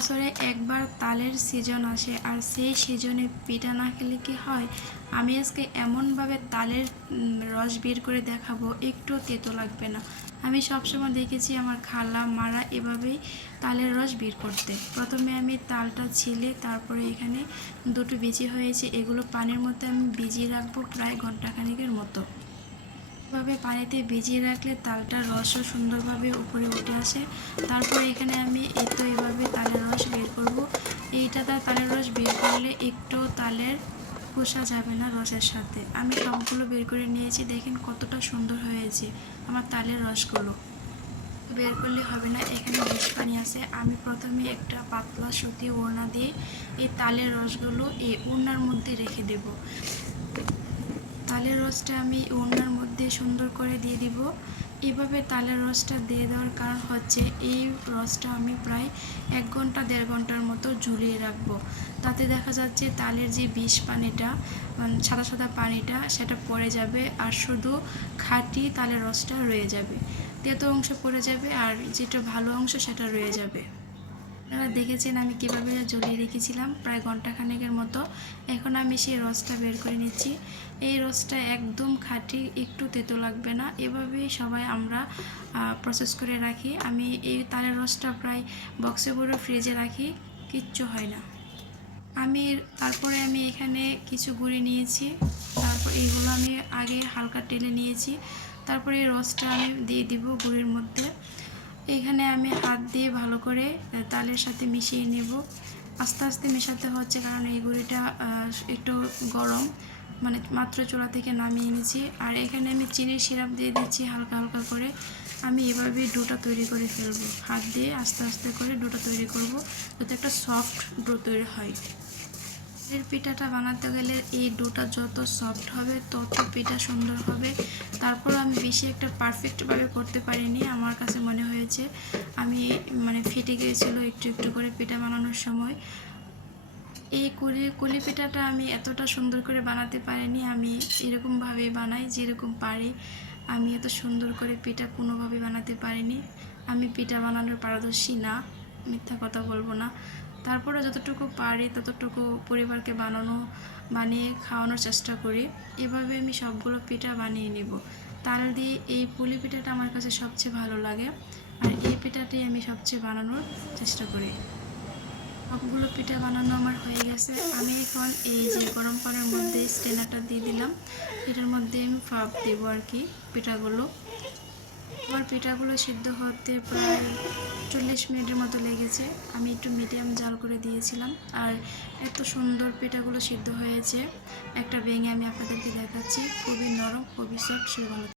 বছরে একবার তালের সিজন আসে, আর সেই সিজনে পিঠা না খেলে কি হয়। আমি আজকে এমনভাবে তালের রস বের করে দেখাবো, একটু তেতো লাগবে না। আমি সবসময় দেখেছি আমার খালা মারা এভাবেই তালের রস বের করতে। প্রথমে আমি তালটা ছিলে, তারপরে এখানে দুটো বিচি হয়েছে, এগুলো পানির মধ্যে আমি ভিজিয়ে রাখবো প্রায় ঘন্টাখানেকের মতো। এভাবে পানিতে ভিজিয়ে রাখলে তালটার রসও সুন্দরভাবে উপরে উঠে আসে। তারপর এখানে আমি এইভাবে তালের রস বের করব। তালের রস বের করলে একটু তালের খোসা যাবে না রসের সাথে। আমি সবগুলো বের করে নিয়েছি, দেখেন কতটা সুন্দর হয়েছে আমার তালের রসগুলো। বের করলে হবে না, এখানে বেশ পানি আছে। আমি প্রথমে একটা পাতলা সুতি ওড়না দিয়ে এই তালের রসগুলো এই ওড়নার মধ্যে রেখে দেব। তালের রসটা আমি ওড়নার মধ্যে সুন্দর করে দিয়ে দিব। এভাবে তালের রসটা দিয়ে দেওয়ার কারণ হচ্ছে এই রসটা আমি প্রায় 1 ঘন্টা 1.5 ঘন্টার মতো ঝুলিয়ে রাখবো। তাতে দেখা যাচ্ছে তালের যে বিষ পানিটা, সাদা সাদা পানিটা, সেটা পড়ে যাবে, আর শুধু খাঁটি তালের রসটা রয়ে যাবে। তেতো অংশ পড়ে যাবে আর যেটা ভালো অংশ সেটা রয়ে যাবে। আপনারা দেখেছেন আমি কীভাবে ঝুলিয়ে রেখেছিলাম প্রায় ঘন্টাখানেকের মতো। এখন আমি সেই রসটা বের করে নিচ্ছি। এই রসটা একদম খাঁটি, একটু তেতো লাগবে না। এভাবেই সবাই আমরা প্রসেস করে রাখি। আমি এই তালের রসটা প্রায় বক্সে ভরে ফ্রিজে রাখি, কিচ্ছু হয় না। তারপরে আমি এখানে কিছু গুঁড়ি নিয়েছি। তারপর এইগুলো আমি আগে হালকা টেলে নিয়েছি। তারপরে এই রসটা আমি দিয়ে দিব গুঁড়ির মধ্যে। এখানে আমি হাত দিয়ে ভালো করে তালের সাথে মিশিয়ে নেব। আস্তে আস্তে মেশাতে হচ্ছে, কারণ এই গুঁড়িটা একটু গরম, মানে মাত্র চুলা থেকে নামিয়ে এনেছি। আর এখানে আমি চিনির সিরাপ দিয়ে দিচ্ছি হালকা হালকা করে। আমি এভাবে ডোটা তৈরি করে ফেলবো, হাত দিয়ে আস্তে আস্তে করে ডোটা তৈরি করব, যাতে একটা সফট ডো তৈরি হয়। এর পিঠাটা বানাতে গেলে এই ডোটা যত সফট হবে তত পিঠা সুন্দর হবে। তারপর আমি বেশি একটা পারফেক্টভাবে করতে পারিনি, আমার কাছে মনে হয়েছে আমি ফেটে গিয়েছিল একটু একটু করে পিঠা বানানোর সময়। এই কুলি পিঠাটা আমি এতটা সুন্দর করে বানাতে পারিনি। আমি এরকমভাবে বানাই যেরকম পারি। আমি এত সুন্দর করে পিঠা কোনোভাবে বানাতে পারিনি। আমি পিঠা বানানোর পারদর্শী না, মিথ্যা কথা বলবো না। তারপরে যতটুকু পারি ততটুকু পরিবারকে বানিয়ে খাওয়ানোর চেষ্টা করি। এভাবে আমি সবগুলো পিঠা বানিয়ে নেব। তাল দিয়ে এই পুলি পিঠাটা আমার কাছে সবচেয়ে ভালো লাগে, আর এই পিঠাটাই আমি সবচেয়ে বানানোর চেষ্টা করি। সবগুলো পিঠা বানানো আমার হয়ে গেছে। আমি এখন এই যে গরম পানির মধ্যে স্ট্রেনারটা দিয়ে দিলাম, এটার মধ্যে আমি ভাপ দেবো আর কি পিঠাগুলো। আমার পিঠাগুলো সিদ্ধ হতে প্রায় 40 মিনিটের মতো লেগেছে। আমি একটু মিডিয়াম জাল করে দিয়েছিলাম, আর এত সুন্দর পিঠাগুলো সিদ্ধ হয়েছে। একটা ভেঙে আমি আপনাদেরকে দেখাচ্ছি, খুবই নরম, খুবই সফট, সে ভালো।